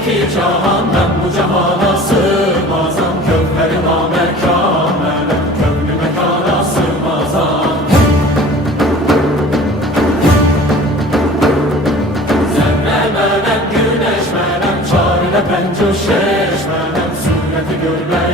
iki cahan ben bu cahana sığmazam. Kövheri namekâmele kövnü mekana sığmazam. Zerre menem güneş menem çarine penco şeş menem sureti görme